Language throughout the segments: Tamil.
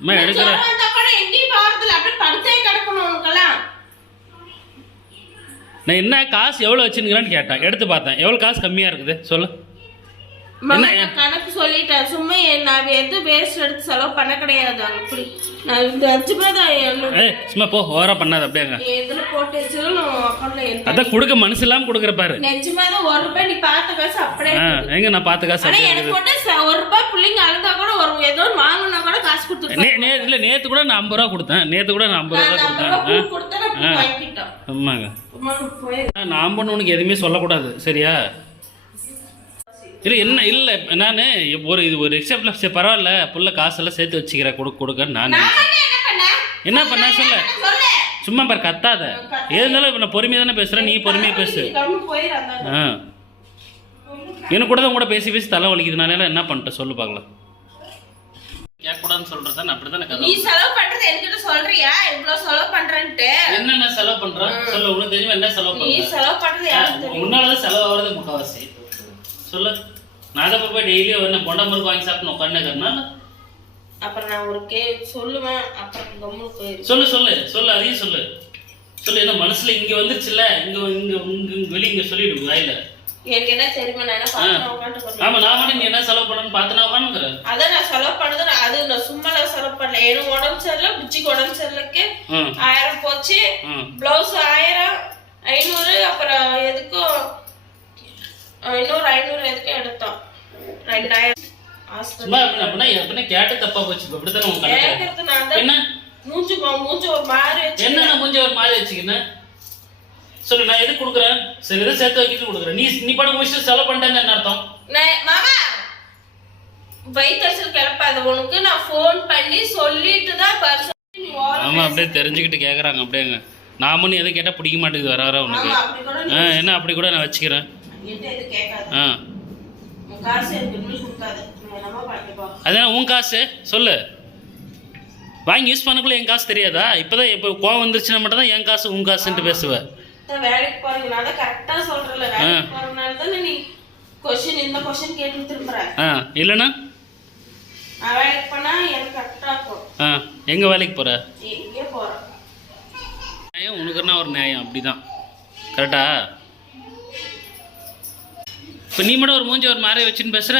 அம்மா எடுக்கிற நான் என்ன காசு எவ்வளோ வச்சுருங்களான்னு கேட்டேன். எடுத்து பார்த்தேன், எவ்வளோ காசு கம்மியாக இருக்குது சொல்லு. கணக்கு சொல்லிட்டேன். சும்மா நான் எது வேஸ்ட் எடுத்து செலவு பண்ண கிடையாது. அப்படி நான் இந்த 5 ரூபாய் தான். சும்மா போ, ஓவரா பண்ணாத. அப்படியேங்க எதுல போட்டு வச்சாலும் அக்கௌண்ட்ல அதான் கொடுக்க மனசு இல்லாம கொடுக்குற பாரு. நிஜமா தான் 1 ரூபாய் நீ பார்த்த காசு அப்படியே. எங்க நான் பார்த்த காசு அப்படியே எனக்கு போட்டு 1 ரூபாய் பிள்ளைங்க அழுதா கூட ஒரு ஏதோ வாங்கினா கூட காசு கொடுத்துருக்கேன். இல்ல நேத்து கூட நான் 50 ரூபா கொடுத்தேன். நேத்து கூட நான் 50 ரூபா கொடுத்தேன். வாங்கிட்டோம். ஆமாங்க. நான் பண்ண உனக்கு எதுவுமே சொல்லக்கூடாது சரியா? இல்லை என்ன இல்லை நான் ஒரு எக்ஸாம்பிள் சரி பரவாயில்ல புள்ள காசெல்லாம் சேர்த்து வச்சுக்கிறேன் கொடுக்க நான் என்ன பண்ண சொல்ல. சும்மா பாரு கத்தாத. இருந்தாலும் இப்போ நான் பொறுமையாக தானே பேசுகிறேன், நீ பொறுமையாக பேசு. எனக்கு கூட தான் கூட பேசி பேசி தலை வலிக்குதுனால என்ன பண்ணிட்டேன் சொல்லு பார்க்கலாம். கேட்கக்கூடாதுன்னு சொல்கிறேன் தான் அப்படி தானே. நீ செலவு பண்ணுறது என்கிட்ட சொல்றியா? இவ்வளோ செலவு பண்ணுறேன்ட்டு என்னென்ன செலவு பண்ணுறேன் சொல்லு. உனக்கு தெரியும் என்ன செலவு பண்ணுறேன். நீ செலவு பண்ணுறது யாருக்கு தெரியும்? முன்னால தான் செலவு ஆகிறது முக்கால்வாசி சொல்லு. நான் தான் போய் டெய்லியும் என்ன பொண்டை முறுக்கு வாங்கி சாப்பிட்டு உட்காந்துக்கிறனால அப்புறம் நான் ஒரு சொல்லுவேன். அப்புறம் கம்முன்னு போயிரு. சொல்லு சொல்லு சொல்லு அதையும் சொல்லு சொல்லு. என்ன மனசுல இங்க வந்துச்சுல்ல, இங்க இங்க இங்க வெளிய இங்க சொல்லிடு வாயில. எனக்கு என்ன தெரியுமா, நான் என்ன பார்த்தா உட்காந்து. ஆமா நான் மட்டும் நீ என்ன செலவு பண்ணணும்னு பார்த்து நான் உட்காந்துக்கிறேன். அதான் நான் செலவு பண்ணது. அது நான் சும்மா செலவு பண்ணல. எனக்கு உடம்பு சரியில்லை, புச்சிக்கு உடம்பு சரியில்லைக்கு 1000 போச்சு. பிளவுஸ் 1000 500. அப்புறம் எதுக்கும் இன்னொரு 500 எதுக்கும் எடுத்தோம். 2000 கேட்டு தப்பா போச்சு. என்ன மூஞ்சி ஒரு மாதிரி என்ன மூஞ்சி ஒரு மாதிரி வச்சுக்கின்னு சொல்லு. நான் எதுக்கு கொடுக்குறேன் சரி எதை சேர்த்து வைக்கிட்டு கொடுக்குறேன். நீ படம் முடிச்சுட்டு செலவு பண்ணிட்டேன்னு என்ன அர்த்தம்? மாமா வயிற்று கிளப்பாத உனக்கு நான் ஃபோன் பண்ணி சொல்லிட்டு தான் பர்சன். ஆமா அப்படியே தெரிஞ்சுக்கிட்டு கேட்குறாங்க அப்படியேங்க. நாம எதுவும் கேட்டால் பிடிக்க மாட்டேங்குது வர வர உனக்கு. என்ன அப்படி கூட நான் வச்சுக்கிறேன். அதான் உன் காசு சொல்லு. வாங்கி யூஸ் பண்ணக்குள்ள என் காசு தெரியாதா? இப்போதான் இப்போ கோவம் வந்துருச்சுன்னா மட்டும் தான் என் காசு உன் காசுன்ட்டு பேசுவேன். வேலைக்கு போறீங்கனால கரெக்டா சொல்றல. வேலைக்கு போறனால தான் நீ இந்த क्वेश्चन கேட்டு திரும்பற. இல்லனா நான் வேலைக்கு போனா எனக்கு கரெக்ட்டா இருக்கும். எங்க வேலைக்கு போற? எங்க போற? நியாயம் உனக்குன்னா ஒரு நியாயம் அப்படிதான் கரெக்டா? இப்போ நீ மட்டும் ஒரு மூஞ்சி ஒரு மாதிரி வச்சுன்னு பேசுற.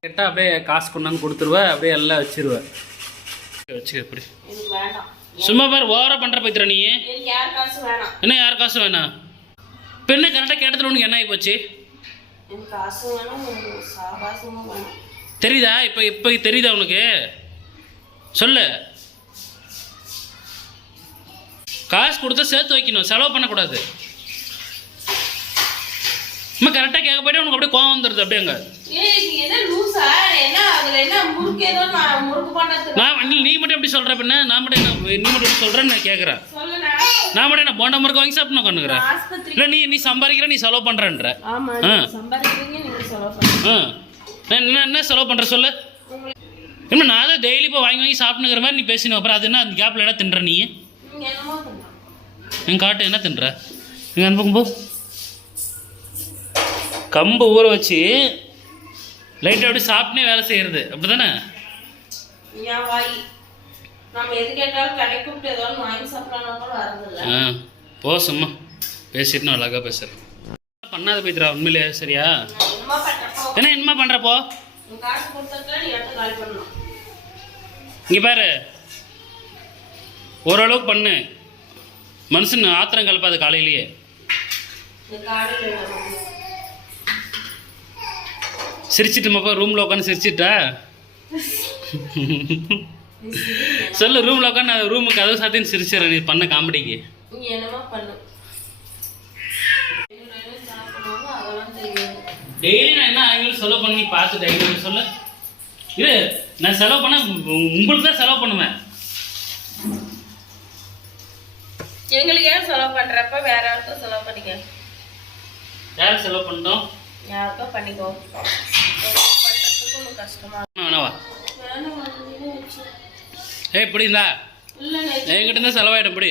கேட்டா அப்படியே காசு கொண்டாந்து கொடுத்துருவ, அப்படியே எல்லாம் வச்சிருவ. வச்சுக்க எப்படி சும்மா பாரு ஓவரா பண்ற பைத்திர நீ. என்ன யார் காசு வேணாம்? இப்போ என்ன கரெக்டாக கேட்டதுல உனக்கு என்ன ஆகி போச்சு? தெரியுதா? இப்போ இப்போ தெரியுதா உனக்கு? சொல்லு. காசு கொடுத்தா சேர்த்து வைக்கணும், செலவு பண்ணக்கூடாது. அம்மா கரெக்டாக கேட்க போய்ட்டு உனக்கு அப்படியே கோவம் வந்துடுது. அப்படியேங்க நீ மட்டும் எப்படி சொல்ற? பின்ன நான் மட்டும் என்ன நீ மட்டும் எப்படி சொல்றேன்னு நான் கேட்குறேன். நான் மட்டும் என்ன போண்டா முறுக்கு வாங்கி சாப்பிட்டு நான் கொண்டுக்கிறேன். இல்லை நீ சம்பாதிக்கிற, நீ செலவு பண்றன்ற. என்ன செலவு பண்ற சொல்லு. என்ன நான் தான் டெய்லி இப்போ வாங்கி வாங்கி சாப்பிட்டுங்கிற மாதிரி நீ பேசின. அப்புறம் அது என்ன அந்த கேப்ல என்ன தின்ற நீ? என் காட்டு என்ன தின்ற? எங்க அனுப்பும் போ. கம்பு ஊற வச்சு லைட்டாக அப்படி சாப்பிட்டே வேலை செய்யறது அப்படி தானே? போ சும்மா பேசிட்டு நான் அழகாக பேசுகிறேன். பண்ணாத போய்த்துறா உண்மையிலே சரியா? என்ன என்னமா பண்ணுறப்போ இங்கே பாரு ஓரளவுக்கு பண்ணு. மனுஷன் ஆத்திரம் கலப்பாது காலையிலேயே. சிரிச்சிட்டுமாப்பா ரூமில் உட்காந்து சிரிச்சிட்டா? சொல்லு. ரூமில் உட்காந்து ரூமுக்கு கதவு சாத்தின்னு சிரிச்சிடறேன் நீ பண்ண காமெடிக்கு. டெய்லி நான் என்ன ஆகியும் செலவு பண்ணி பார்த்துட்டேன் சொல்ல. இது நான் செலவு பண்ண உங்களுக்கு தான் செலவு பண்ணுவேன். எங்களுக்கு ஏன் செலவு பண்றப்ப வேற யாருக்கும் செலவு பண்ணிக்க. யார் செலவு பண்ணிட்டோம்? யாருக்கோ பண்ணிக்கோ. கஷ்டமா வேணவா? இப்படிங்களா? என்கிட்ட இருந்தால் செலவாயிடும். இப்படி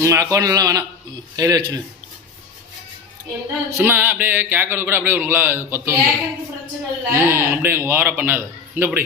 உங்கள் அக்கௌண்ட்லாம் வேணாம், கையில் வச்சுங்க. சும்மா அப்படியே கேட்கறது கூட அப்படியே உங்களா கொத்து அப்படியே ஓவராக பண்ணாது. இந்த இப்படி